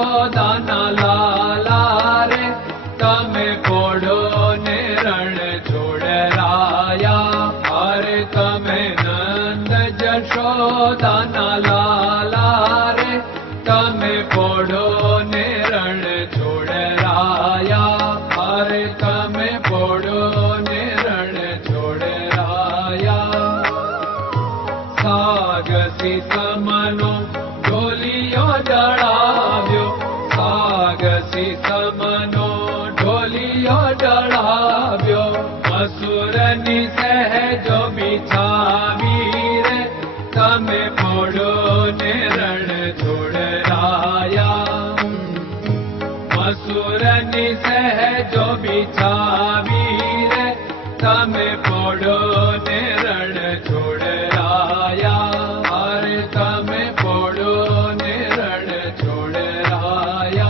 જશોદાના લાલા રે તમે પોડો ને રણ છોડરાયા. અરે તમે નંદ જશોદાના લાલા રે તમે પોડો ને રણ છોડરાયા. અરે તમે પોડો ને રણ છોડરાયા. સાગસી સમનો ઢોલિયો ડળાવ્યો, સાગસી સમનો ઢોલિયો ડળાવ્યો. મસૂરની સહેજો બિછાવી રે તમે પોડો ને રણ છોડરાયા. મસૂરની સહેજો બિછાવી રે તમે પોડો ને રણ છોડરાયા. અરે તમે પોડો ને રણ છોડરાયા.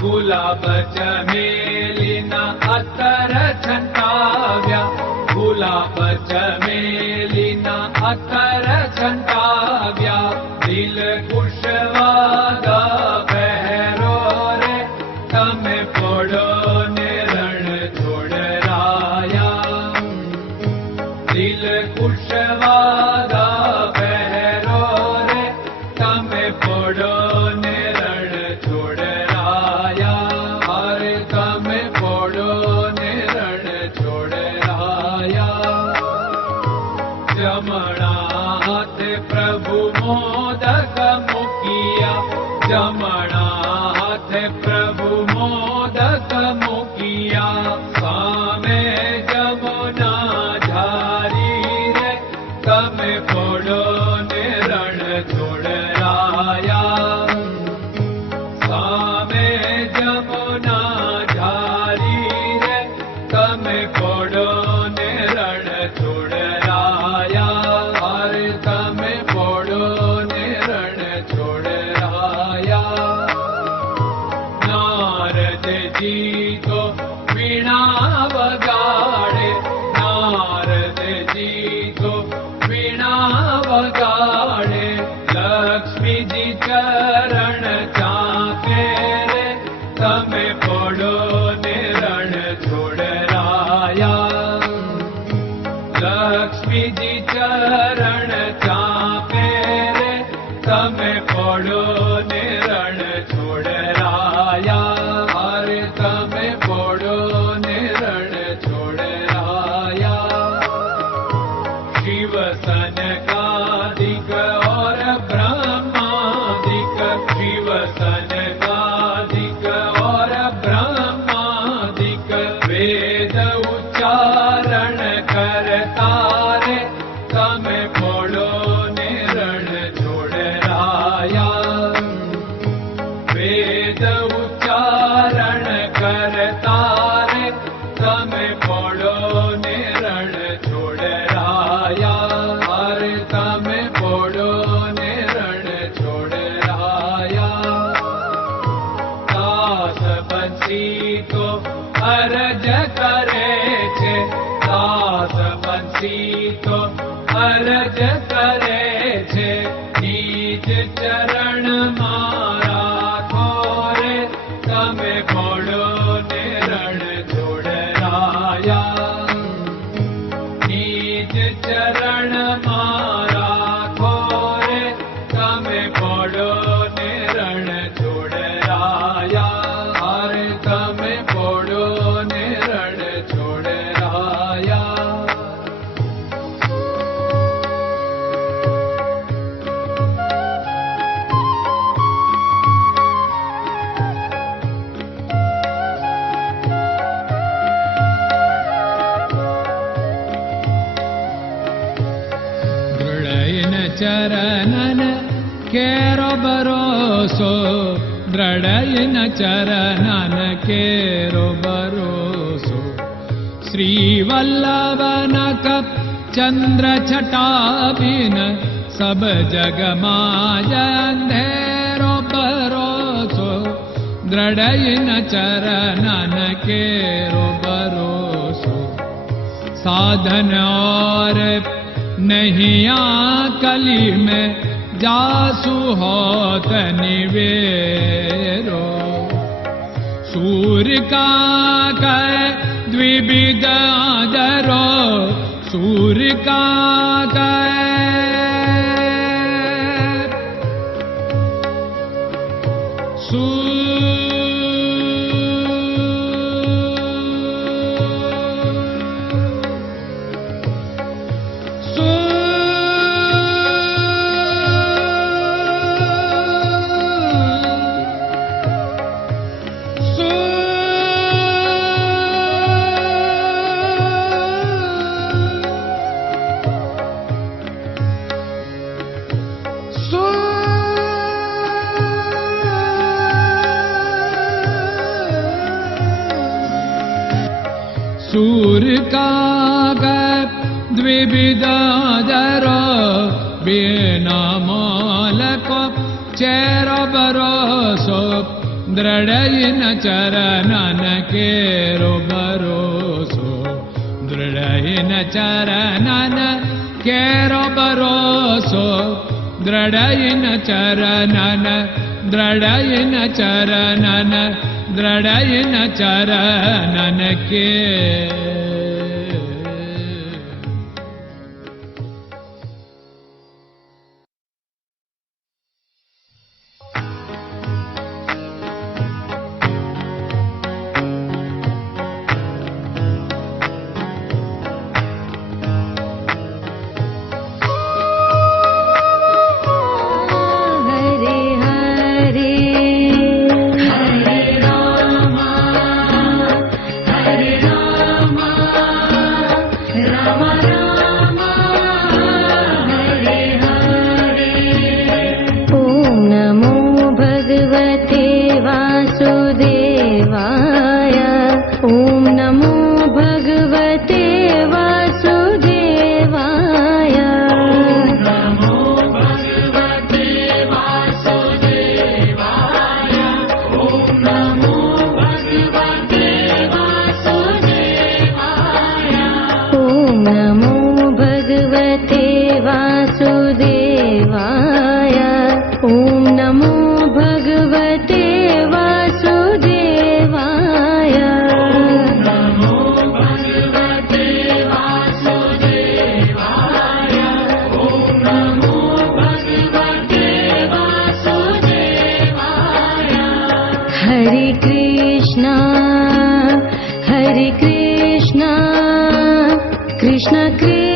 ગુલાબ ચમેલીના અત્તર છંટાવ્યા, ગુલાબ ચમેલીના અત્તર છંટાવ્યા. દિલ કુશવાદા પહેરો રે તમે પોડો ને રણ છોડરાયા. દિલ કુશવાદા પહેરો રે તમે પોડો ને રણ છોડરાયા. અરે તમે પોડો ને રણ છોડરાયા. જમણા હાથે પ્રભુ મોદક મૂકિયા, જમણા હાથે પ્રભુ મોદક મૂકિયા. સામે જમુના ઝારી રે તમે પોડો ને રણ છોડરાયા. સામે જમુના ઝારી રે તમે પોડો ને રણ છોડરાયા. અરે તમે પોડો ને રણ છોડરાયા. નારદજી તો વીણા વગાડે, નારદજી તો વીણા વગાડે. લક્ષ્મીજી ચરણ ચાકે રે તમે પોડો ને રણ છોડરાયા. લક્ષ્મીજી ચરણ ચાપે રે તમે પોડો ને રણ છોડરાયા. અરે તમે પોડો ને રણ છોડરાયા. શિવ સનકાદિક और ब्रह्मादिक, शिव सनकादिक और ब्रह्मादिक. वेद उच्चारण करता रे તમે પોડો ને રણ છોડરાયા. વેદ ઉચ્ચારણ કરતા રે તમે પોડો ને રણ છોડરાયા. અરે તમે પોડો ને રણ છોડરાયા. દાસ બંસી તો અરજ કરે છે, દાસ બંસી તો અરજ કરે છે. નીચ ચરણ મારા ખોરે તમે પોડો ને રણ છોડરાયા. નીચ ચરણ મારા ખોરે તમે પોડો ને રણ છોડરાયા. અરે તમે પોડો ને રણ છોડરાયા. ચરણન કેરો ભરોસો, દ્રઢયન ચરણન કેરો ભરોસો. શ્રી વલ્લભન કપ ચંદ્ર છટાબિન સબ જગમાં અંધેરો ભરોસો. દ્રઢયન ચરણન કેરો ભરોસો. साधन और नहीं कली में जासु होत निवेरो। सूर्य का कै द्विविध आदरो, सूर्य का सूर्य का द्विविधादरो, बिना मोल को चेर भरोसो, दृढ़ चरणन केरो भरोसो, दृढ़ चरणन केरो भरोसो, दृढ़ चरणन, दृढ़ चरणन, दृढ़ चरणन के। Hare Krishna, Krishna Krishna